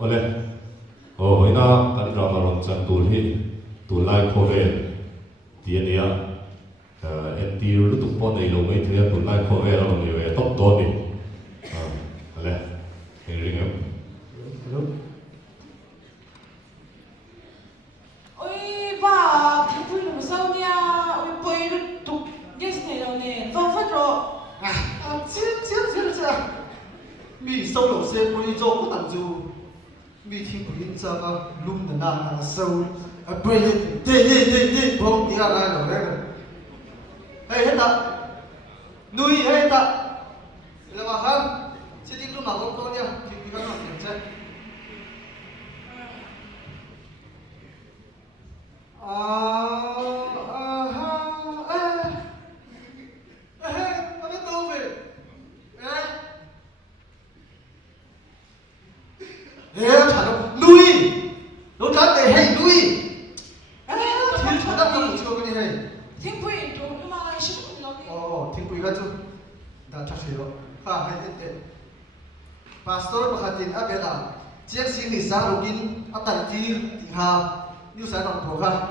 Oleh, oh ina kan drama ron chan tur hi tur lai kho ve tia nia NT lu tu po nei lo mai thia tur lai kho ve lo ni ve top to ni oleh ring em ôi bà thì vui làm sao nha ôi bơi nó tục yes này đâu nè và phát rồi chết mi sâu lẩu xe bôi rô có tặng dù mi thiên của yên sao à lung là sâu à bơi đi bông đi ra này rồi đấy hey hết ta nuôi hết ta là mà hắn sẽ đi lúc nào cũng có nha thì mình có làm kiểm tra nuôi nó trả để hay nuôi thiên trả đáp ứng cho cái này thiên vui rồi nhưng mà sẽ không lo thiên quý cái chú đã chắc chắn rồi hay thế pastor bakhatin abela chiếc xin đi xa rồi kín atan ti ha như sáng đồng thổ ha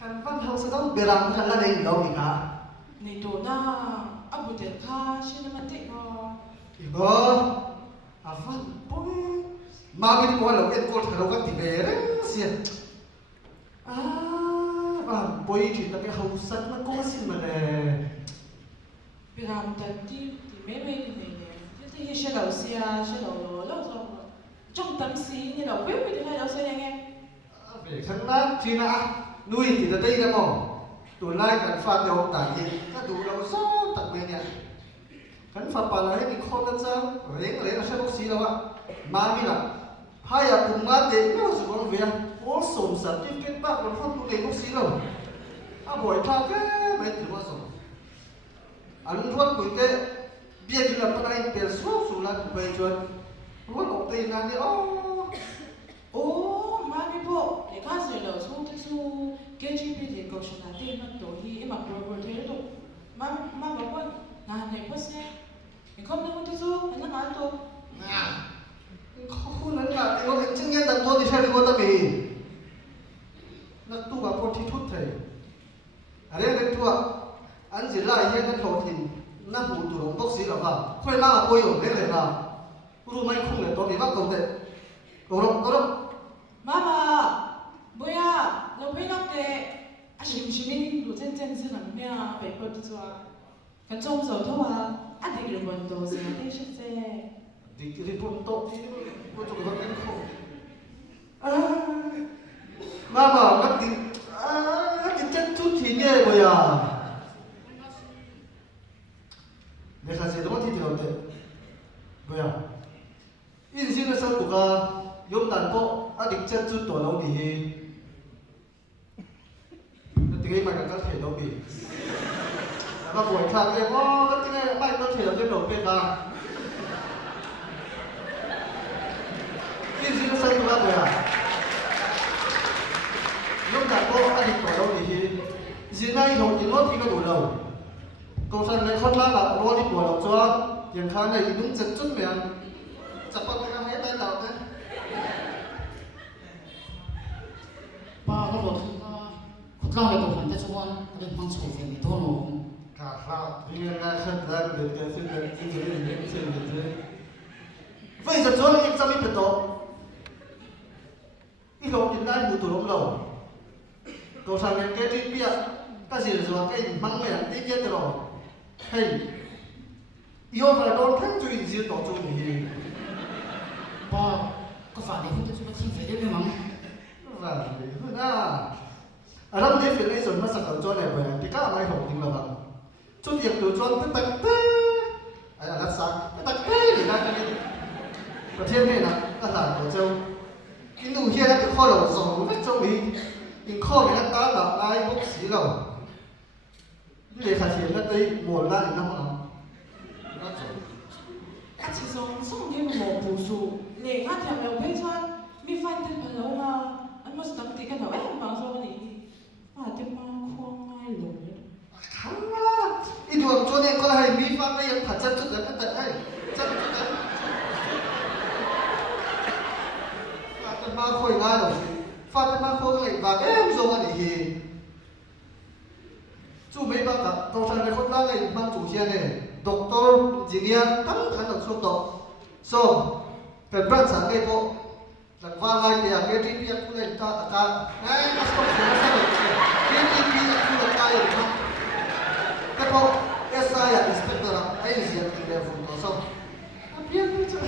kan văn học sẽ đâu belang kan là đây đâu đi ha này đồ na abu tiền kha xin nó mất tích rồi ibo afan boy mà mình có lâu cái cô thằng đâu cái gì đấy xia boy thì nó cái hậu sát nó có xin mà nè bị làm tận thì mấy mấy cái này nè thế thì sẽ đầu xe sẽ đầu lâu rồi trong tấm xí như đầu quýt thì hay đầu xe này nghe về khăn nát chi na nuôi thì là đây đó mà tụi lai cần pha tiêu tải gì các đủ lâu số tận bên nhà cần pha pa là hết mình không đơn giản lấy là sẽ bốc xí đâu ạ mà mi là hai à cùng ngã để nhau sự con về ô sồn sạt tiếp kết bác còn không tụi này bốc xí đâu buổi thao cái mấy thứ mà sồn anh thuốc tuổi tệ bia chỉ là con anh tiền số là về chuyện thuốc ổn tiền là như ô mà đi bộ để các sự đầu số thứ số KGP thì cầu sinh là tiền mà tổ thì em mặc đồ thế đó mà bảo quân là này có xe thì không nên thứ số anh nó nói tôi không nên là cái ông chứng nhân đặt tôi thì sao đi qua ta bị nó tu vào con thi thút thầy ở đây cái tu anh chỉ là hiện cái thổ thì nó hủ tụ đồng bốc xí là vào khơi ma bôi ở đây này là ru mai không để tôi bị bắt cầu tệ cầu đâu Mama, 뭐야? 너 왜 이렇게 심심해? 너 짠짠스 남냐? 배포 좋아. 간청소 더와. 아들 먼저 생각하셨지. đi phun tốt chứ có chỗ có cái khổ mà nó cái chân chút thì nghe rồi 내가 제 너한테 들었대 뭐야 인생에서 누가 용단보 아직 chân 또 나오니 tiếng mày có thể đâu bị và buổi sáng em có tiếng mày có thể là trên đầu bên ta 인생에서 누가 뭐야 용단보 아직 또 나오니 이제 나이 형이 너 티가 놀라워 câu san này khát lá là nó đi của đầu cho tiền khá này đúng chân chút mẹ chặt bao cái hết tay đầu thế ba nóบอกคุณเล่าให้ผมฟังแต่ชวนเรื่องฟังโชว์เสียงในตัวหนู cả phao thì là khát ra được cái sự việc cái gì đấy cái sự việc đấy vậy giờ cho anh sao biết được đó ít hôm đến nay một tuổi hôm đầu câu san này cái gì biết cái gì rồi cái măng mẹ cái biết rồi hey yêu phải đón thanh chuyện gì đó chung gì ป้าก็ฝากเด็กที่จะมาทิ้งเสียได้ไหมมั้ง và hơn à làm thế việc này rồi nó sẵn sàng cho này bởi thì các bạn học tiếng là bằng cho việc từ cho tới tận tê là lát sáng tới tận tê để ra cái và thiên này là các giải của châu cái nụ kia cái kho lẩu sòng vết châu đi những kho này ta là ai bốc xí lẩu như để khả thiện là đây mùa la thì năm nào à chỉ sống sống như một bù sù để hát theo đầu bên cho mi phan tên phần lâu mà anh mới tập thì cái đầu em bằng rồi thì mà tên mà khoang ai lủng khăng á ít đường cho nên có hay mi phan đây thật chân chút đấy cái tận hay chân chút đấy ma khôi ngay đầu phát ma khôi lại và em dùng anh thì chú mấy bác cả tàu sang này khôn lá này mang chủ xe này doctor engineer tăng khả năng xuống đó so cần bắt sáng cái bộ lần vào ngay thì cái TP cũng lên ta cái nó không phải là sao cái TP cũng là cái gì mà cái bộ SI là inspector ấy gì thì đều phun đó xong biết chứ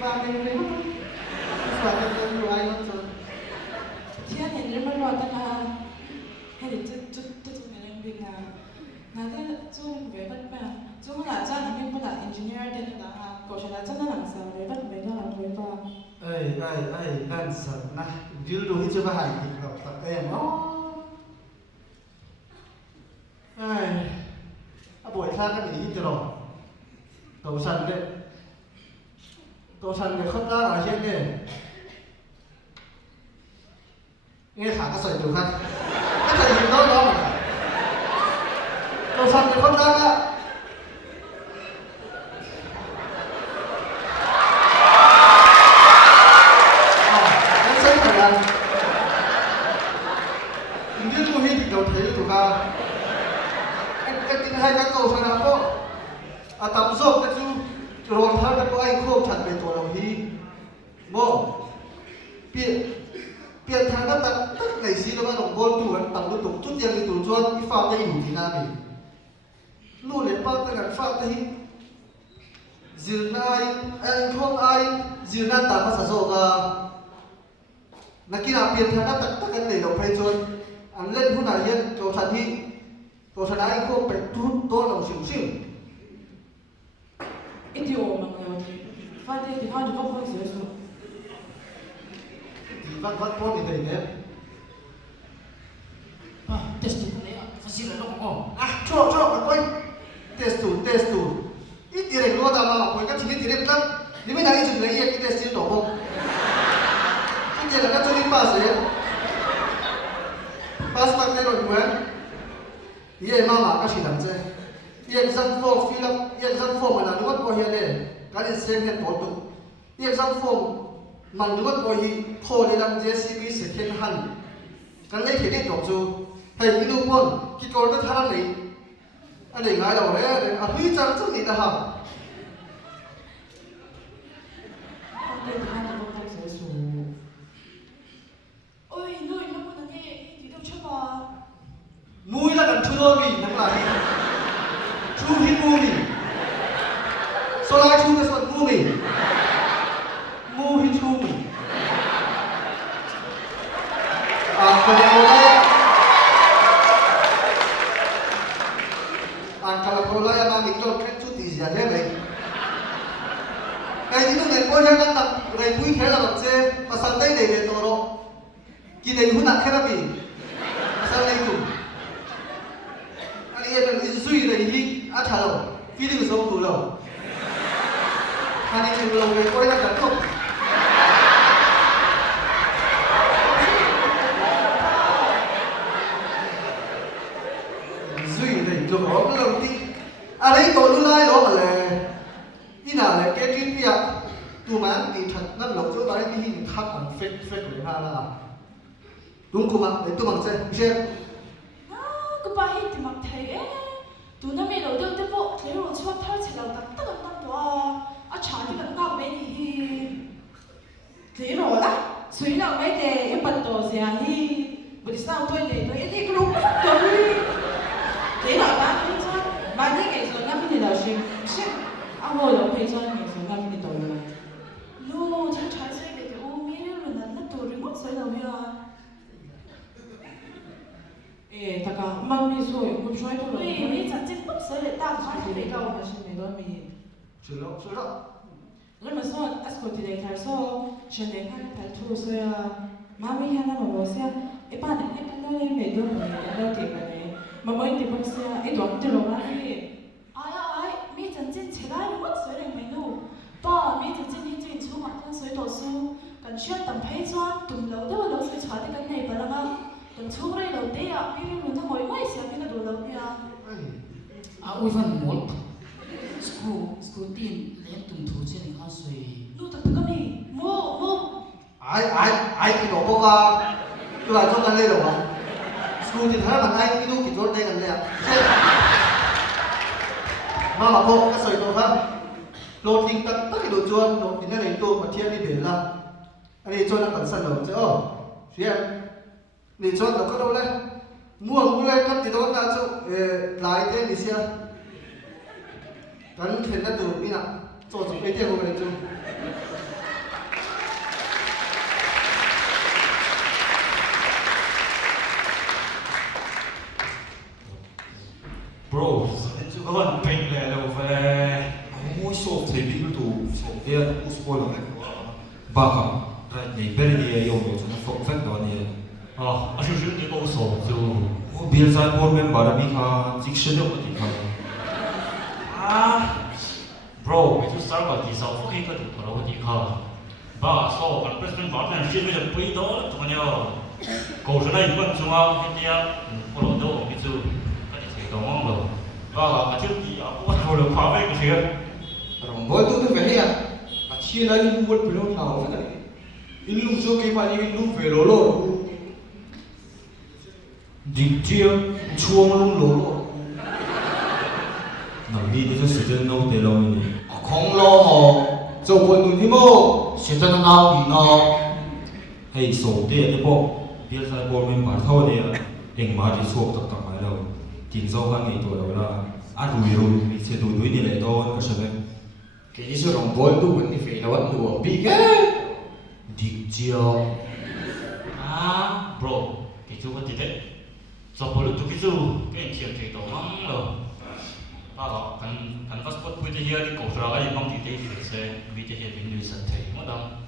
và mình phải làm như ai nó chứ Thiên hiện lên mà lo ta là hay là chút này lên bình là thế chú về bắt mà chú là cha là mình cũng là engineer đến là có thể là chắc là làm sao để bắt về nó làm với ba ai đang sợ na dữ đủ chưa có hành thì gặp tập em buổi sáng cái gì hết rồi tàu sân này khất ra ở trên này nghe khả cái sợi được không cái thời điểm đó mà tàu sân này khất ra á nó xây phải là hình như tôi hình đầu thấy được không cái hai cái cầu sân nào có tắm rộp cái chú rồi thằng cái cô anh không thật về tổ đồng hi mô biển thằng nó tặng tất ngày xí nó đồng bôn tủ tặng nó tủ chút tiền thì tủ chuan cái phao đây đủ thì nào mình luôn lấy bao cái ngắn phao đây dìu nai anh không ai dìu nai tặng mà sản xuất là khi nào biển thằng nó tặng tất cái này đồng hay chuan anh lên hôm nào yên cầu thần hi cầu thần anh không phải rút to lòng xỉu xỉu ít điều mà người phát đi thì thôi không sửa sửa văn con thì thầy đấy test tu này phát sinh là nó cho quay test tu ít tiền này nó ta mà quay cái chuyện tiền lắm nếu mấy thằng chừng lấy cái test tu tổ không cái tiền là cái cho đi pass đấy pass bằng cái rồi quên ये मामा का शिदम से ये exam form fill up ये exam form में ना दुआ को ही ले काली सेम है बोल ये exam form man duat ko hi tho le lam JCB second hand kan le thedi tok chu thai inu pon ki ko ta thara nei anh ngai lo le a hui chang chu ni da ha phát đi thì thôi không sửa sửa ôi nơi nó muốn nghe thì đâu chắc là mui la kan chu do mi nang la hi chu hi mu mi so la chu ne so mu mi mu hi chu mi kalau ya mami kalau kan cuti sih ada lagi. Kayak itu nih, kau jangan tak repui kira lah se pasal tadi deh toro. Kita itu nak kira bi, pasal itu. Ani ya kan isu ini ini ada loh, feeling so tu loh. Ani itu loh, kau yang tak tahu. Isu ini itu orang orang ti. À đấy tôi đưa lại đó mà là như nào là cái việc tụi mình thì thật năng lực chỗ đấy thì hình khắc bằng phết của ha là đúng không ạ để tụi mình xem cái bài hát thì mặc thấy ấy tụi nó mới đầu tiên tới bộ thế rồi cho thay chỉ là tất cả năm đó chả thì vẫn gặp mấy thì thế rồi đó suy nào mấy cái em bật tổ gì à hi bữa sau tôi để tôi ít cái lúc tôi thế là bác cũng cho bác ấy cái số năm mươi đầu xem hồi đó bây giờ cái số năm mươi đầu rồi no chắc chắn sẽ để cái ô mi rồi nó tụi nó mất sợi đầu nha ta cả mang đi rồi cũng chơi thôi ôi mi chẳng chết mất sợi để ta thì phải để để đâu đâu mà xin để đó mình sửa đó rồi mà sao ascolti thì để thay sao cho nên hai thay thu rồi mà mình hay là mà bảo sao bạn này nó lên về đâu mà đâu thì cái mà mới thì bác sĩ ấy đoán từ lâu lắm đi ai mi chẳng chết chế lại mất sợi để mấy nụ ba mi chẳng chết đi chơi chú mặt thân sợi tổ su cần chuyên tầm hay cho tụm lâu đâu lâu sợi chói thì cái này phải là mà tụm chú đây đầu tiên à mi mình thằng ngồi mấy xem cái đồ lâu nha ui văn một school tin lấy tụm thủ trên này con suy nụ thật cái mi mua ai ai thì đổ bốc à tôi lại cho anh lên rồi không school thì thấy là ai cái lúc thì tôi đây làm gì ạ mà bộ cái sợi đồ không lột thì tất cái đồ chuồn lột thì nó lấy đồ mà thiên đi biển là anh đi cho nó còn sân rồi chứ xem đi cho nó có đâu lên mua lên cắt thì đó ta cho lại thế đi xem cái thiên nó từ đi nào cho cái tiền của mình chứ Bro, itu kan peng le lo fe. Aku soft he bil tu soft dia uspo lo. Baka, right ni beri dia yo yo sana fok fak do ni. 아, 아주 좀 이거 없어. 저 Oh bil sai por member ni ha section dia mati ha. 아, bro, itu sarga di sa fuki ka tu kalau di ka. Ba, so kan president ba nan shi me pui do tu nya. Ko sa nai pun sunga dia, kalau do itu kan di do mong lo. Ba, ka tu di aku kalau pa mai ke dia. Rong bol tu về đây à? Chia ra đi bol pelong nào vậy? In lum so cái mà in lum về lỗ lỗ. Dik dia chuang lung lo lo. Nam bi dia student no te lo ni. Không lo họ,做半段添麼？寫真拗完咯。 Hey so dia ni po bil sai por member thau ni eng ma di sok tak tak mai lo. Tin zo han ni to lo la. A rui rui mi se du dui ni le don ka sa Cái số rong bol tu vẫn đi về là vẫn đùa bị cái. dik dia 아, bro, itu kan tidak. So kalau tu itu kan tiap tiap tu mang lo. Ba, kan passport pun dia di kau serah di bang di saya kita dia di New Zealand. Macam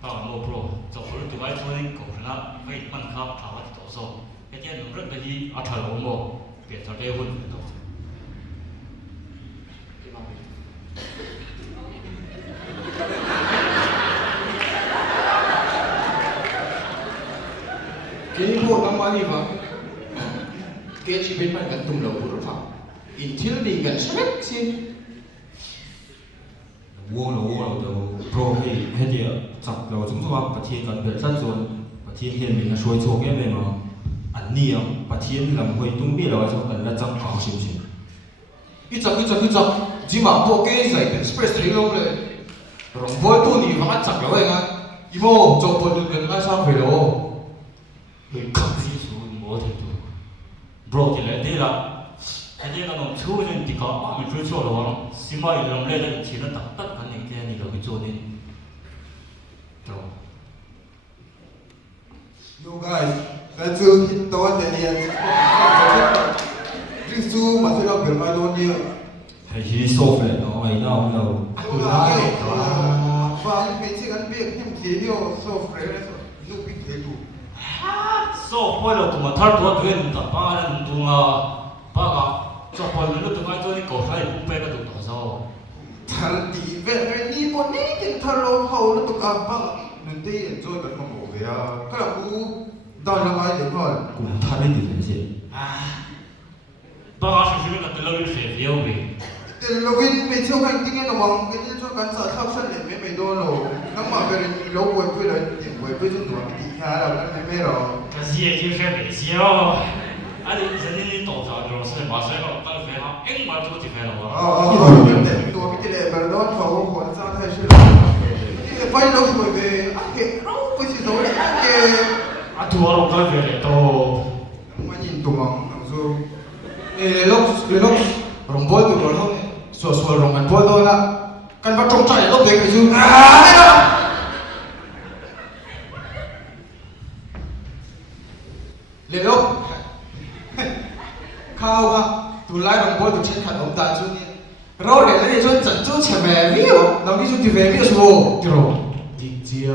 ba, no bro, so kalau tu ai tu ni kau serah, baik man kap thawat tu so. Dia nombor lagi athal umur, biar terdekat tu. Cái bộ năm anh vậy. Cái chi bên mình gần tung đầu của nó in thiếu đi gần sát xin. wo lo do pro he dia chak lo chung chung pa thien kan bel san zon pa thien hian min a shoi chok em em an ni am pa thien lam hoi tung bi lo cho kan la chang ka sim sim Ít chặt. Chỉ mà bộ cái giải express thấy khôngเลย. Rong bol tu ni vắng chặt rồi anh. Imo cho bol tu gần ngay sang về đâu. 그 값이 좋은 뭐 돼도 bro thì đi là cái gì nó nằm chui lên thì có mình chui chỗ đó xin mời làm lên thì nó tất cả những cái này là cái chỗ này rồi You guys, let's do hit the one that he Drink su mà sẽ làm kiểu mai đôn nhiều. hay hi so fe no ai na lo Tôi nói, và mình chỉ cần biết thêm gì điều so free rồi, lúc biết thế đủ. so poi tụi mà thar tua tụi nó tập ba là tụi mà ba cả cho poi nó tụi cái tụi cổ sai cũng bé cái tụi nó sao Thật tí về cái đi bọn ní cái thằng lâu hầu nó tụi bằng nên đi enjoy cái phong bộ về à. Các bạn cũng đòi là ai được rồi. cũng tha đi tiền gì ba cái sự cái tụi nó bị phê phiêu về Thì lâu viên mình chưa cảnh tinh nó bằng cái gì cho cảnh sợ thao sân để mấy đô lồ. Nó mà về lâu quay quay lại điểm quay quay chúng nó bị khá là cái mấy rồi. cái gì thì phê về xíu anh dân đi tổ chức rồi sẽ mà sẽ có tăng phê ha anh mà tụi thì phê là Tôi cái lệ bà đó thầu còn sao thay chứ là quay lâu rồi về ăn kệ rau với sự tối ăn kệ à thua rồi cái về to mà nhìn tụi mong thằng du Le lúc rong bol tu rồi không? Sủa rong ăn bol thôi là. Căn bắt trong chạy lúc đấy cái gì? Le lúc khao ha, tu lai rong bol tu trên khăn ông ta chú ni. Rồi để lấy cho chặt chú chè về video, đâu đi chú thì về video số. Rồi, đi chia.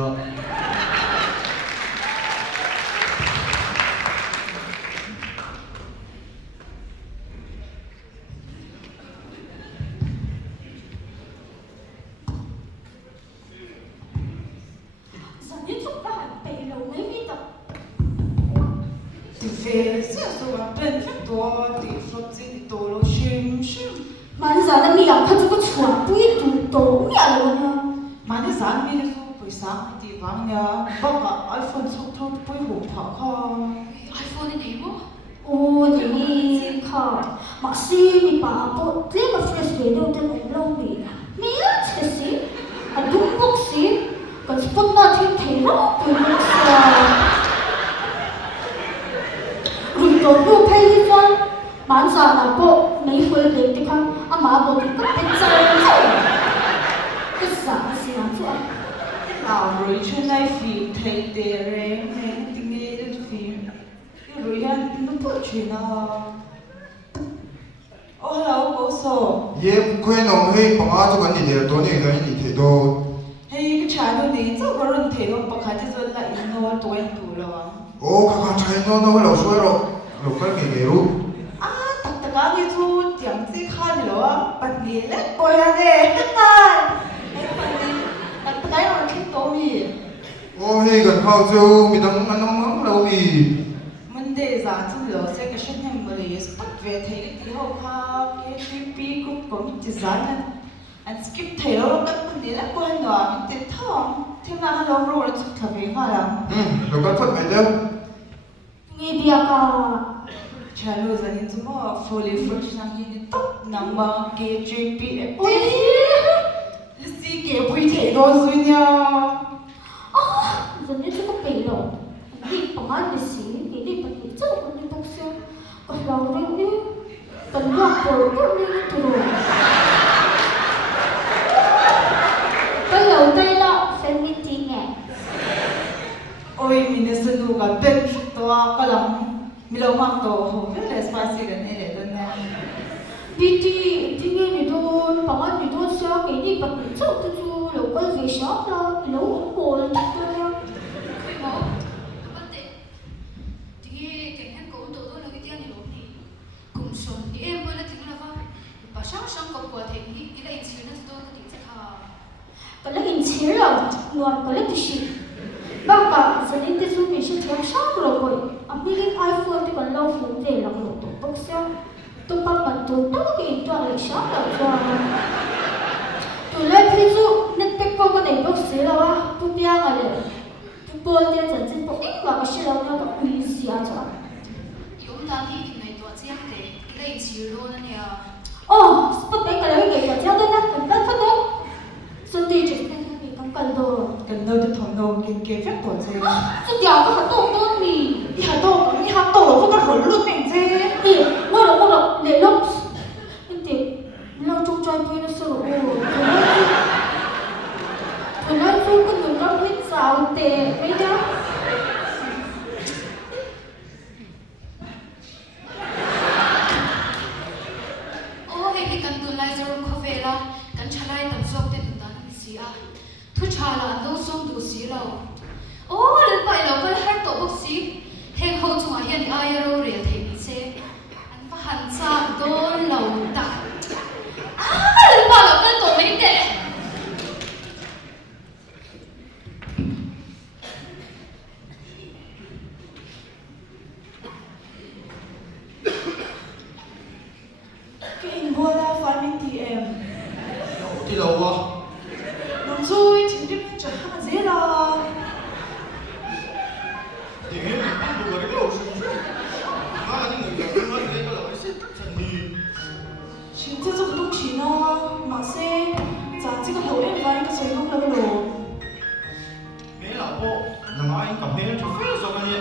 Giờ nhất chúng ta hẳn bể lâu mấy vi tập. thì về sẽ rồi bên phía đó thì phật gì tổ lo xem Mà giờ nó miệng thật sự có chuẩn bụi tủ tổ miệng luôn nha. 많이 산미에서 보이상 디 방냐 뭐가 아이폰 속도 보이 못하고 iPhone này bố Ồ thì khờ mà si mi bà bộ thế mà fresh về đâu tên ông lâu mi chết xí đúng bốc xí còn spot na thêm thấy lắm từ lúc xưa rồi tôi mua thay đi con bán ra là bộ mấy phơi đến thì không mà bộ thì cất bên trái cái giả gì làm chứ nào rồi chuyện này phim thấy đề rèm nên tiếng nghe được phim rồi anh nó bộ chuyện nào hello cô số Ye quên ông hay bằng ai cho cái gì để tôi nhớ cái gì thì tôi hey cái cha nó này chắc có lần thấy nó bạc hạt cho lại nó tuổi tuổi rồi ô các bạn trai nó lâu xuôi rồi lâu cái gì đểรู้ tất cả những thứ tiếng gì khác nữa bạn nghĩ là coi ra đây tất cả tất cả là cái tổ gì ô hay gần bao nhiêu mình đang ăn mắm lâu gì mình để ra chứ lỡ sẽ cái chuyện này mà lấy bắt về thấy cái tí hậu khác cái GP cũng có một cái giá này anh skip thấy rồi các bạn nghĩ là coi nữa mình tiếp thong thêm là lâu rồi là chút thằng ấy mà làm lâu cái thuật này đâu nghe đi à Chalo zanin tu mo fully functional ni top number KJP ôi si ke bui thei do zunya giờ như có bị rồi đi bằng ai đi xí đi bằng gì chứ không đi bốc xeo còn lâu đấy đi cần học rồi có đi từ rồi bây giờ đây là fan meeting nè oi min se nu ga ben to ka lam mi lo mang to ho le spicy ga ne le don na BT tinggal ni don pangan ni don siya kay di pa so tu local về shop la lo ko tak to ya khi bố vấn đề thì cái hắn cũng tự tôi là cái tiếng này luôn đi cùng sống thì em mới là tiếng là không và sáng sáng còn qua thì cái này chỉ là tôi cái tiếng sẽ thà cái là in chill la nuan cái là tishi baka sa din te su mi shi thiam sang ro koi amilin iPhone ti kan lo phone ve lang lo to bok sia tu pa man tu to ki to le sha la cho tu le phi su net pek ko ka nei bok se la wa tu pia nga le tu bol te chan chin po ik wa ka shi la na ka ui sia cha chúng ta thì cái này tôi chỉ cái này chỉ luôn nè oh spot dai ka la ge ka cha na kan ta fa do so ti che ka ni kan kan do kan no de thong no kin ke phép to che so dia ka ha to to mi ya to ni ha to lo ko ka ro lu men che 예, 뭐라 내 럭. 근데 물론 좀 잘 보이는서 그날 좀 누가 회사 때 왜냐? ô cái cần tuần lại rồi có về là cần trả lại tầm số để tuần tan xí à thu trả là đâu xong đủ xí đâu ô lần bài lâu cái hai tổ bốc xí hẹn hậu chung à hiện ai rồi để thấy bị xe anh phải hành xa đôi lâu ta lần bài lâu cái tổ mấy đệ cái in bola farming TM đi đâu quá nó rồi thì đi bên chỗ hàng dễ là thì nghe mình ăn đồ cái lâu xuống mà là những người lớn nói đây có là cái xếp thành mì 진짜 좀 동시나 마세 자 지금 더엔 많이 그 제공 레벨로 mẹ là bộ là anh cảm thấy cho phép rồi cái gì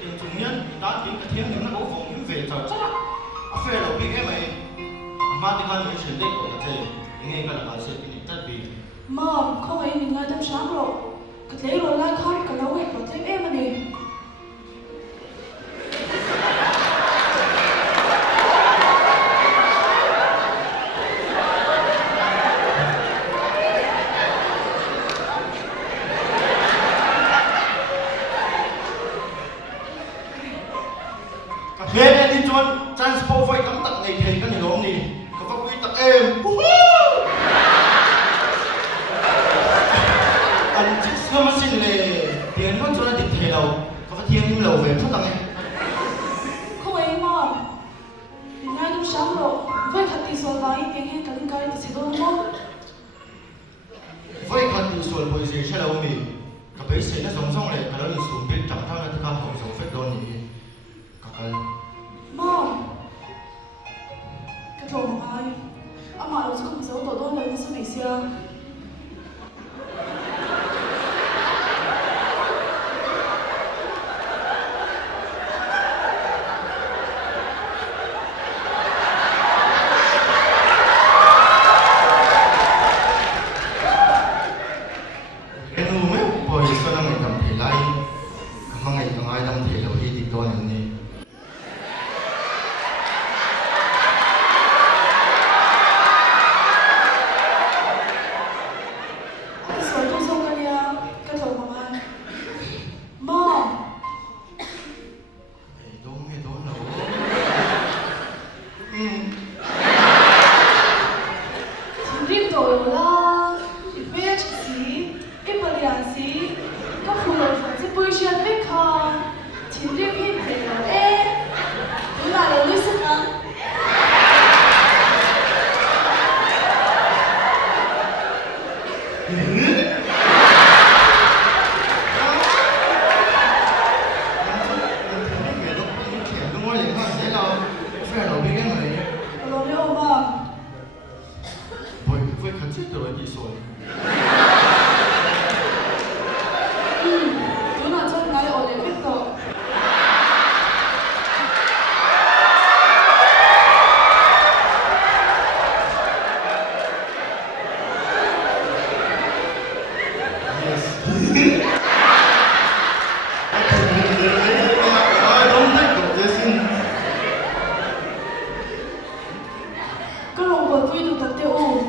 tiền chủ nhân đã tiếng cái tiếng những nó bố phòng những về trời chắc à phê đầu bị cái mày mà thì con những chuyện đấy của cái gì nghe cái là cái sự cái tất bị mà không ấy mình ngay tâm sáng rồi cái thế rồi lại khác cái đâu ấy có thêm em mà đi Thế nên đi chọn transport phải cắm tặng này thì cái gì đó gì có phát huy tặng em anh chỉ sớm xin lệ tiền nó cho nó định thế đâu mà ông không giấu tổ đôn lời như này xưa. Cái nu mấy bồi sao nó ngày tầm thì lại mà ngày tầm ai tầm thì đầu đi đi đón anh đi. Soi tôi xong cái nha, cái thầu mà ăn. Mom, Mày đón đâu. Rim rồi là, ít gì, ít bận gì, các phụ nữ phải sẽ bơi chuyện với con, Rim hiện tại là em, đúng là lưu sức lắm. Mày lúc trẻ không có gì mà sẽ lo phải lo biết cái này. Rồi đâu mà. Bồi với khẩn chết rồi đi rồi. 누나 전 나의 어려겠어. Kalau buat video tak tahu,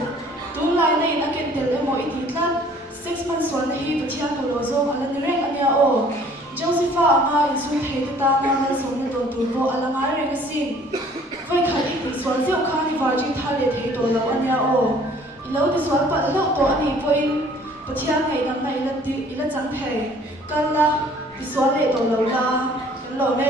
tu lain ni nak kental emo ititlat 6 months one hi butiang tu lozo alam ni reng ania o. Josepha anga isun hei tu ta na son na don tu ro alam ai reng asin. Vai khali ti swan zeu khani virgin thale thei to lo ania o. Ilo ti swan pa lo to ani po in butiang ngai nam na ila chang thei. Kala ti swan le to lo la. Lo ne